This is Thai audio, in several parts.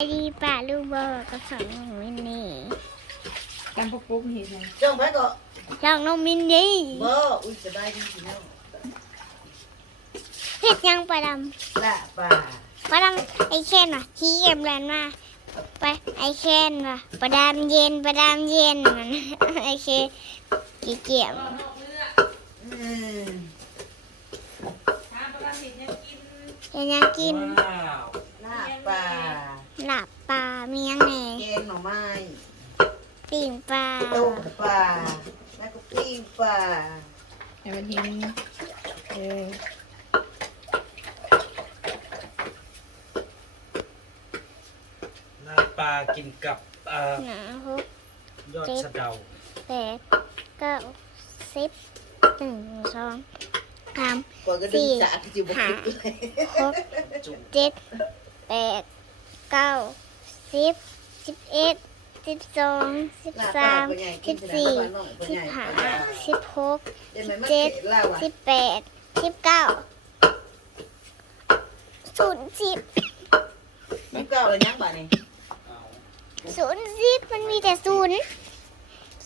ดีป่าลูกบอกับสองน้องมินนี่กันพวกปุ๊กเห็นไหมจ้องไปก็สองน้องมินนี่บ่อุ้ยสบายดีพี่น้องเฮ็ดยังประดละป่าำประดำไอเคนว่ะขี้เกมแลนมาไปไอเคนว่ะประดำเย็นประดำเย็นมัน ไอเคนขี้เกียจอืมทานประเห็นยังกินเฮ็ดยังกินว้าว ละป่าหลับปลามียังแหน่แกงหน่อไม้ปิ่งปลาต้มป่าแล้วก็ปิ้งป่าให้มันเห็นเออหน้าปลากินกับเอ่อหนาหกยอดสะเดาแปดเก้าสิบหนึ่งสองสาม ก่อนก็ดึงสาดจิบกิบเลย หกเจ็ด แปดเก้าสิบสิบเอ็ดสิบสองสิบละสาป่ามเป็นไงกิสินบที่สี่ไหนบ้านน้องเป็นสิไงบห้าเป็นไงสิบหกเดี๋ยวมันมาเก็บเหล้าอะสิบแปดสิบเก้าศูนย์สิบมันเก่าเลยยังบ้านนี่เอาศูนย์สิบมันมีแต่ศูนย์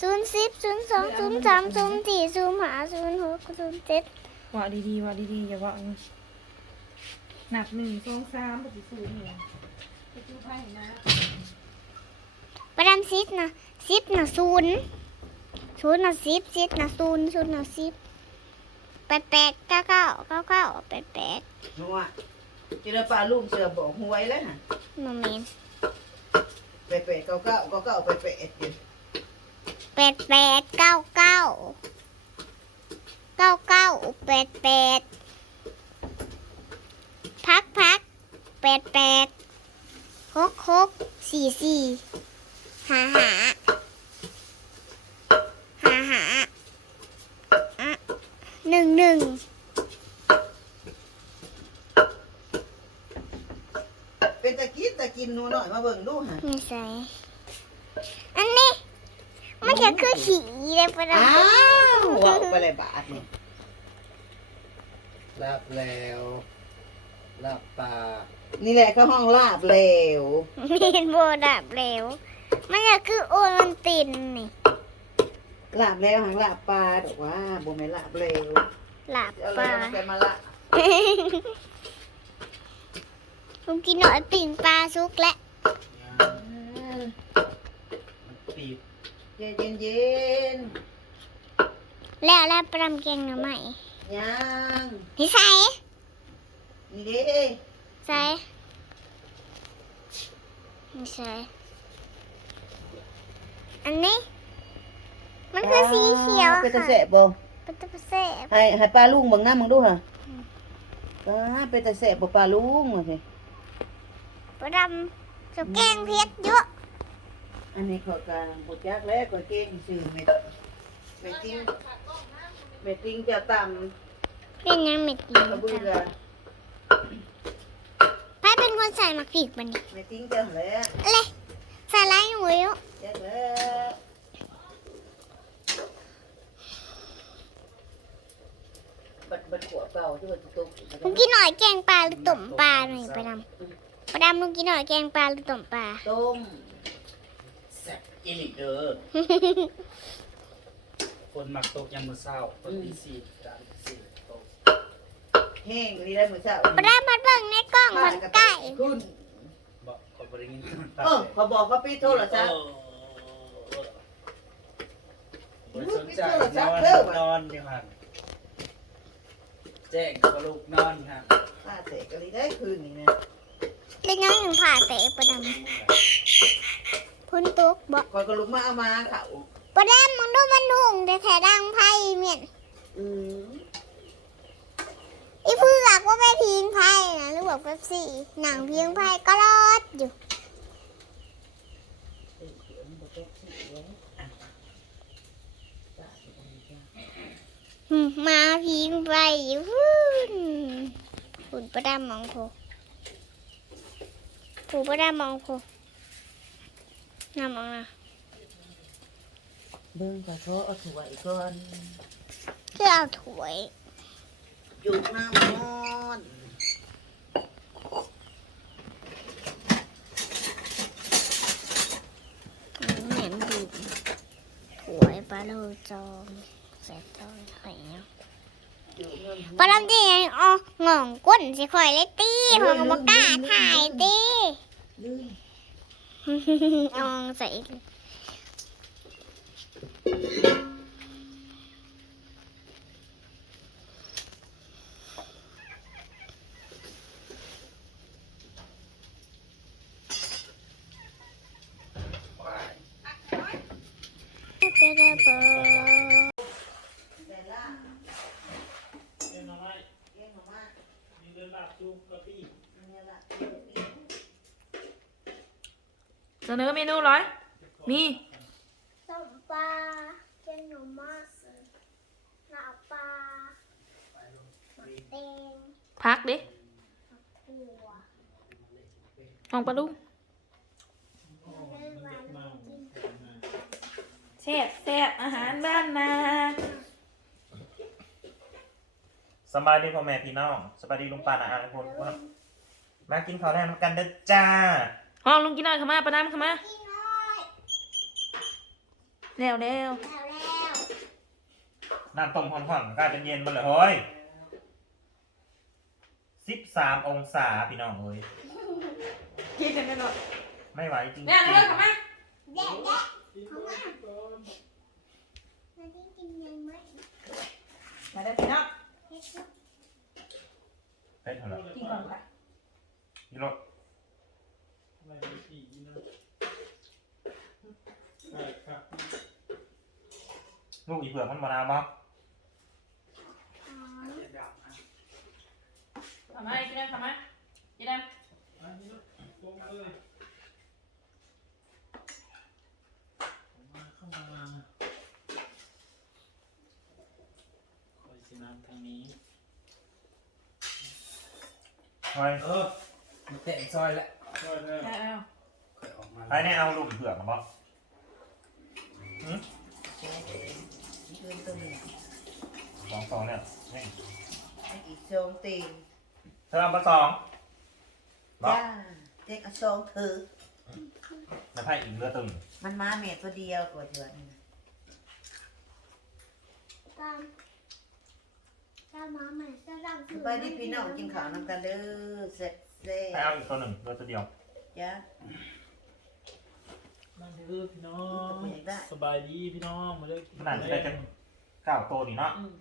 ศูนย์สิบศูนย์สองศูนย์สามศูนย์สี่ศูนย์ห้าศูนย์หกศูนย์เจ็ดว่าดีๆว่าดีๆอย่าว่าเอา หนักหนึ่งสองสามปฏิสูงเนี่ยไปดูไพ่นะประดามสิบนะสิบนะศูนย์ศูนย์นะสิบสิบนะศูนย์ศูนย์นะสิบแปดแปดเก้าเก้าเก้าเก้าแปดแปดนัวจิรปลาลุงเสือบอกหวยแล้วน่ะโมเมนไปเปะเก้าเก้าเก้าเก้าไปเปะเดี๋ยวแปดแปดเก้าเก้าเก้าเก้าแปดแปด พักพักแปดแปดหกหกสี่สี่หาหาหาหาอะหนึ่งหนึ่งเป็นตะกินตะกินหนูหน่อยมาเบิ่งดูฮะไม่ใส่อันนี้มันจะคือขี่เลยปะนะอ้าวว้าวไปเลยบาทนี่ลาบแล้วลาบ ปลานี่แหละก็ห้องลาบเหลวมีนโบดับเร็วมันจะคือโอลันตินนี่ลาบแล้วหางลาบปลาดอกว่าบ่แม่นลาบเหลวหลับเอาปเลยลาเอาแกมาละลุงกินหน่อยปิ่งปลาซุกและมันปีบเย็นเย็นเย็นแล้วแล้วปลาเกงหน่อไม้ๆยังนี่ใส่ นี่เด้ใส่นี่ใส่อันนี้ มันคือสีเขียวอะเป็นตะค่ะแสบบ่เป็นตะเสบให้ให้ปลาลุงเบิ่งหน้ามึงดูค่ะอ่าเป็นตะแสบบ่ปลาลุงว่าสิปลาดำจะแกงเพชรเยอะ อันนี้ขอยกลางบ่จักแล้วขอยเก่งซื่อเม็ดเม็ดติ้งเม็ดติ้งจะต่ำเป็นยังเม็ดดีกระเบือ ใครเป็นคนใส่หมักผิกบันนี้เม็ดติ้งจะแล้วอะไรใส่ไรหนูอยู่จักแล้วบัดบัดขวดเปล่าที่ว่าจะตกลุงกินหน่อยแกงปลาหรือต้มปลาหน่อยปลาดำปลาดำลุงกินหน่อยแกงปลาหรือต้มปลาต้มแซ่บอีหลีเด้อคนมักตกยามมื้อเช้าคนที่สี่จานที่สี่ตก แห้งนี่ได้มื้อเช้าปลาดำมันเบิ่งในกล้องมันใกล้คุณบอกเขาบ่ได้ยินเออเขาบอกเขาปิดโทรศัพท์บ่สนใจนอนนอนอยู่หั่นแจ้งก็ลูกนอนหั่นป้าเตะกะลีได้คืนนี่นะเล็กน้อยหนึ่งผ่าเตะปลาดำพ้นตุกบอกคอยก็ลุกมาเอามาเขาปลาดำมึงดูมันหุ่งแต่แถดังไพ่เมียนอืม อีเพื่อกว่าไปพิงไพ่นะหรือบอกแบบสี่หนังเพียงไพ่ก็รอดอยู่อืมมาพิงไฟอยู่พุ่นหุ่นประดามองโพผูประดามองโพน้ำมองนะเบิ่งขอโทษเอาถั่วอีกก่อนคือเอาถว อยู่น้ำม้อนเหม็นดีหวยปลาโลจอมเสร็จจอยหอยปลาลำดีอ๋อง่องก้นสิคอยเลยตี้หองบกล้าถ่ายตี้อองใส่ ลาบจุกกะปิอันนี้ละเสนอเมนูร้อย มีต้มปลาเจียนหนูมากหนาปลาหมักแตงพักดิถั่วมองปลาลุงเล่นหวานกินแซ่บแซ่บอาหารบ้านนา สบายดีพ่อแม่พี่น้องสบายดีลุงป้านะอาทุกคนว่ามากินข้าวแทนกันเด้อจ้าห้องลุงกินหน่อยเข้ามาปลาน้ำเข้ามาพี่น้อยเร็วเร็วแล้วแล้วน้ำต้มห่อนๆกลายเป็นเย็นมาเลยเฮ้ยสิบสามองศาพี่น้องเอ้ยกินกันไปหน่อยไม่ไหวจริงเร็วเร็วเข้ามาแดะแดะเขามามาที่กินยังไหมมาได้พี่น้อง เฮ็ดลูกๆเป็นเท่าไหร่กินก่อนค่ะนี่รถอะไรปีนะใช่ครับลูกอีเผือกมันมานาวบ่อ๋อเข้ามากินได้เข้ามากินได้อันนี้ลงเลยมาเข้ามาคอยสิ น้ำทางนี้เฮ้ยเออมันแตะซอยแล้วก็ได้เอาเอาค่อยออกมาใครเนี่ยเอาลูกอีเผือกมาบ่เงินตัวนี้สองสองเนี่ยนี่ไอ้อีกสองตีนเธอเอามาสองบ่จ้าเด็กเอาสองถือ แล้วไพ่อีกเรือตึงมันมาเม็ดตัวเดียวกว่าเดือนนี่นะตาม ตามมาใหม่จะรังสบายดีพี่น้องกินข้าวนำกันเด้อเสร็จเซ่ให้เอาอีกตัวหนึ่งเรือตัวเดียวจ้านั่งเด้อพี่น้องไม่อยากได้ สบายดีพี่น้องมาเด้อกินขนาดจะได้จะเก้าตัวนี่เนาะอืม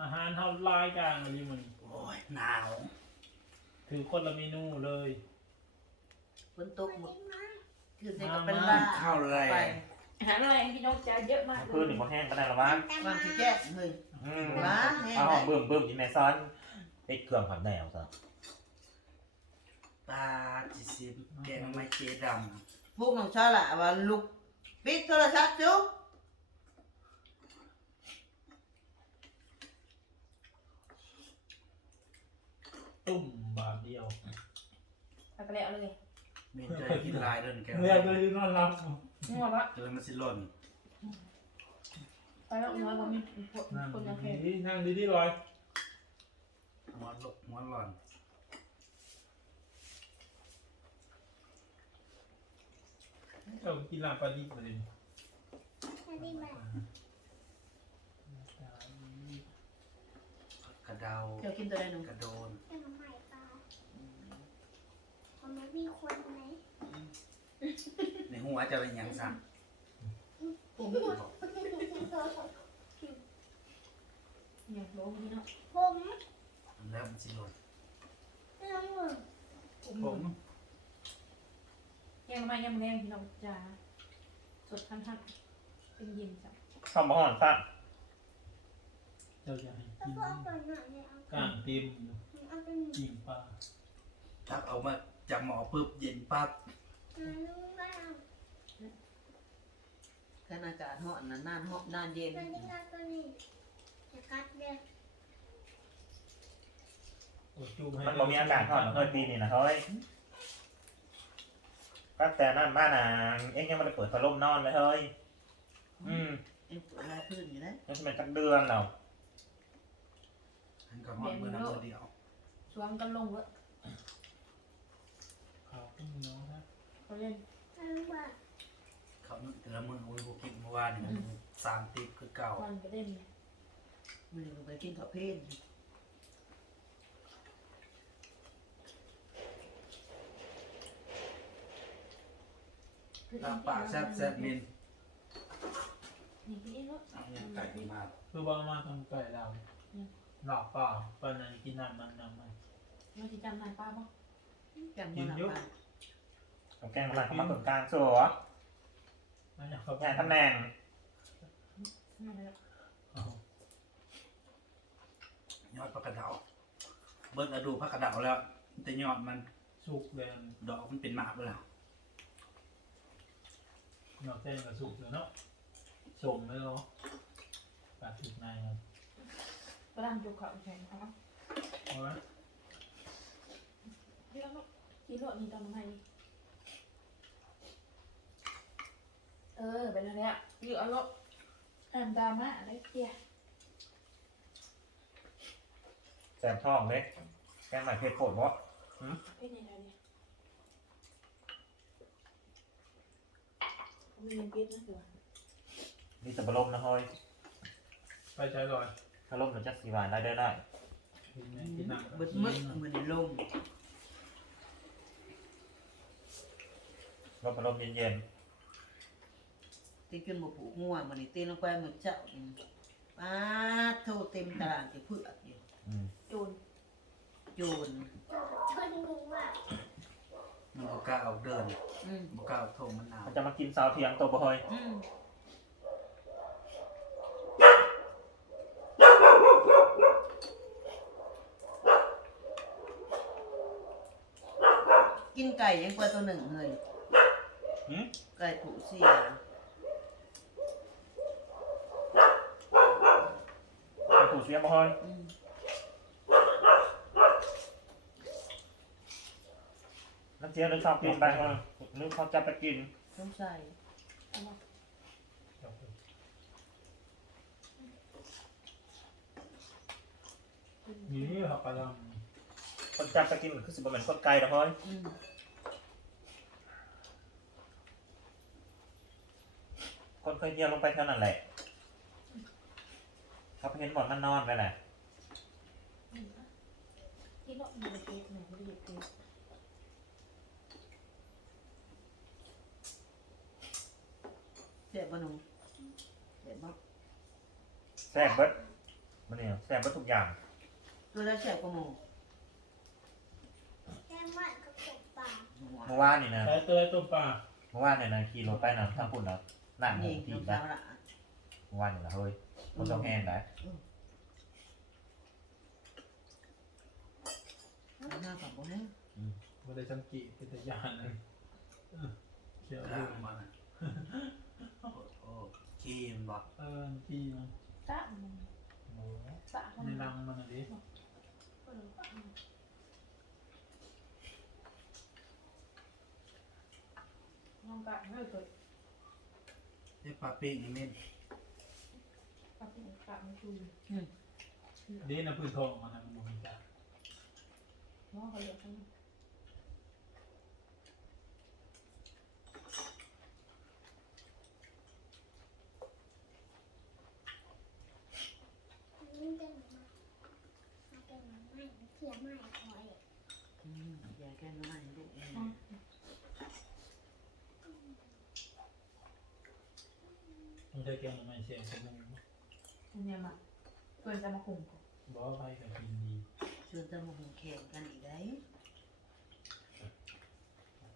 อาหารเท่าลายกลางอะไรมันโอ้ยหนาวถือคนละเมนูเลยฝนตกหมดคือเด็กก็เป็นลาข้าวแรไปงอาหารอะไรพี่น้องจ่ายเยอะมากเลพื้นยหนึ่งบ่แห้งก็ได้และมั้งวางที่แจ้งเฮ้ย อืมว้าแห้งเอาเลหอยมเบิ่มเบิ่มกินในซ้อนไปเครื่องผัดแนวซะปลาจิซิมแกงไม้เจดพวกน้องชาละว่าลุกปิดโทรศัพท์จุ๊บตุ่มบาทเดียวเอาไปเลยเอาเลยำมีใจกินลายเดินแกงเรียกเลยนอนรับงัวปะเจอมันสิหล่นไปแล้วน้อยกว่ามีคนนั่งคนยังแค่ดีๆนั่งดีๆลอยหัวหลกหัวหล่อนเรากินลาบปลาดิบเลยดีแบบกระเดาเจ้ากินตัวใดหนุ่มกระโดนแค่น้ำใหม่ปลาทำไมมีคนไหมในหัวจะเป็นหยังสั่ง ยังโลพี่น้องผมแล้วมันสิหล่นเรื่องหนึ่งผมยังไม่ยังแรงพี่น้องจ้าสดทันทันเป็นเย็นจ้ะข้าหม้อห่อนสั้นเจ้าจะให้กินก็เอาไปหน่อยงเต็มเอาไปหนึ่งจริงป่ะทับเอามาจากหมอปุ๊บเย็นปั๊บ ขนาดอากาศร้อนนะนานร้อนนานเย็นมันที่กัดตัวนี้จะกัดเด็กกดจูบให้มันบ่มีอากาศห่อนเฮ้ยปีนี่นะเฮ้ยก็แต่นั่นบ้านนางเอ็งยังไม่ได้เปิดพัดลมนอนเลยเฮ้ย อืมเอ็งปวดลายพื้นอยู่นะนี่จะเป็นจักเดือนแล้วอันก็หมอมือน้ำมือเดียวสวมกันลงเวะขาวขึ้นน้องนะเขาเล่นน้ำบ้างเขาแต่ละมือโอ้ยกูกินเมื่อวานนี่มันสามติบคือเก่ามันก็เล่นมันลงไปกินข้าวเพลนลาบปากแซ่บแซ่บมินนี่พี่เนาะยังไก่มาคือว่ามาทำไก่เราหลอกเปล่าตอนนั้นกินน้ำมันน้ำมันมันจะจำนายป้าป่ะจำมันหลับเอาแกงมาเข้ามาตรงกลางสัว ไม่อยากเขาแกงตำแหน่งไม่ได้ยอดผักกระเดาเบิดอะดูผักกระเดาแล้ว แต่ยอดมันสุกเลยดอกมันเป็นหมากไปแล้วหนอกเส้นกับสุกเลยเนาะสมเลยเนาะปลาสุกในครับก็ดันจุกเขาแข็งเขาเอาไว้ ที่แล้วที่รถนี่ตอนไหน เออเป็นอะไรอะอยู่เอารถอ่านดราม่าอะไรเกียแสบท้องเล็กแกงใหม่เผ็ดโผดวะเป็นยังไงเนี่ยมีเงินปิดนะเดี๋ยวนี่จะบลมนะเฮ้ยไปใช้ลอยถ้าลมมันจะสีหวานได้ได้ได้กินไหมกินน้ำเบิดมึกมันในลมลมมันลมเย็น ตีจนบ่ผูกง่วงมันนี่ตีลงไปเหมือนเจ้านี่ป้าดโทเต็มตารางจะเพื่อกอยู่ๆอืมจูนโยนมันบ่กล้าเอาเดินอืมบ่กล้าเอาโทงมันหนาวมันจะมากินซาวเทียงตัวบ่เฮ้ยอืมกินไก่ยังกว่าตัวหนึ่งเลยหืมไก่ถูเสีย ไปถู เสียบ่เฮ้ยอืมน้ำเจียวนึกชอบกินไปเฮ้ยนึกเขาจะไปกินสงสัยนี่เขากำลังคนจะไปกินคือสิบ่เหมือนคนไก่นะเฮ้ยอืมคนเคยเที่ยวลงไปเท่านั้นแหละ เขาไปเห็นบ่อนมันนอนไปแหละที่รถมีเกียร์ไหนไม่ได้เกียร์เสียบ่หนูเสียบ่แซ่บเบิดมันเนี่ยแซ่บเบิดทุกอย่างตัวละเสียกว่าหมูแค่มันก็เก็บปากหัวเมื่อวานนี่นะใช้เตยต้มปลาเมื่อวานเนี่ยนะขี่รถไปนะทางปุ่นนะนั่งหมูนี่ทีน้องนะสาวละ เมื่อวานนี่นะเฮ้ย มันต้องแห้งนะหน้ากับบ่แห้งไม่ได้สังเกตเป็นตัวอย่างเลยเขียวกดูล้ามันโอ้โหขี้มันบ่เออที่นะตะมันโอ้ตะมันในรังมันอะดิน้องกะไม่เคยไอ้ปลาปิ้งนี่แม่น ปะเป็นกะไม่ชูดีนะพื้นทองมันนะมันมีจ้ะน้องเขาเรียกทั้งมันเป็นมามันเป็นมาไม่เขียไม่คอยอืมยายแค่น้อยลูกเองมันจะเกี่ยวกับไม่เสียสมอง อันเนี้ยมาเพื่อนจะมาคุมกูบอกว่าไปกับกินดีชวนตะมุงแข่งกันอีกได้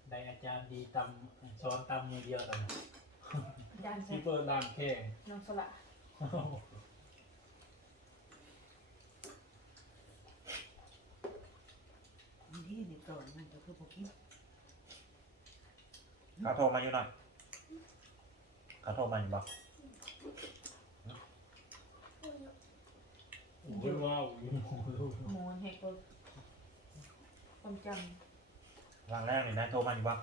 ได้อาจารย์ดีตำสอนตำมือเดียวกันยันใส่ที่เปิดร้านแข่งน้องสละนี่นี่ก่อนมันก็คือพวกกินเขาโทรมาอยู่หน่อยเขาโทรมาอยู่บอก โอ้ยว้าวหมูเห็ดกูความจวางแรกนี่นะโทรมาอยู่บอก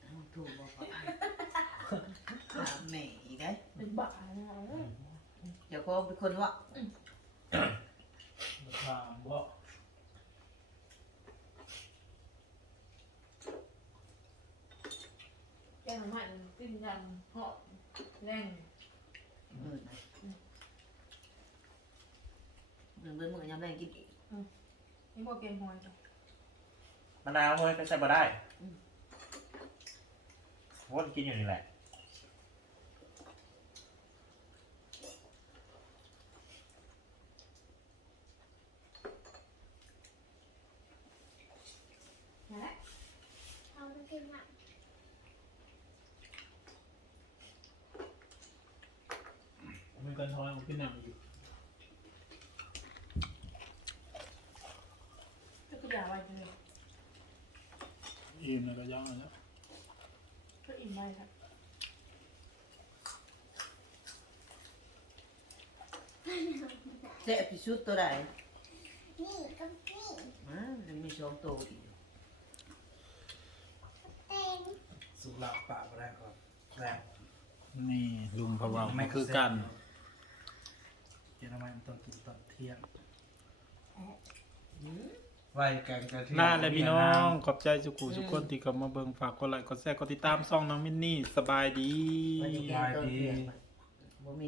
เอาถูกบอกว่าถามแม่อีกได้ำเป็นบ้านะเดี๋ยวก็เป็นคนว่าถามว่างหน่อไม้ติ้นยำเหาะ แรงมืดนะหนึ่งเป็นมือยำแรงกินอีกนี่พวกเกมหอยจ้ะมะนาวเฮ้ยไปใส่บ่ได้วนกินอยู่นี่แหละ นั่นแหละ เอาไปกินอะ มีกันทอยมัน ขึ้นหนังอยู่ก็คืออยากไว้เลยอิ่มเลยก็ย่างแล้วก็อิ่มไว้ครับแซ่บที่สุดตัวใดนี่ก็นี่อ่ายังมีสองตัวอีกเต็งสุกหลับปากแรกก่อนแรกนี่ลุงพะเวาไม่คือกัน เจ้าทำไมมันต้องกินตอนเที่ยงไวแกงกระเทียมน่าเลยพี่น้องขอบใจสุขุทุกคนที่เข้ามาเบิ่งฝากกดไลค์กดแชร์กดติดตามซ่องน้องมินนี่สบายดีวันนี้แกงต้นเทียมบ่มี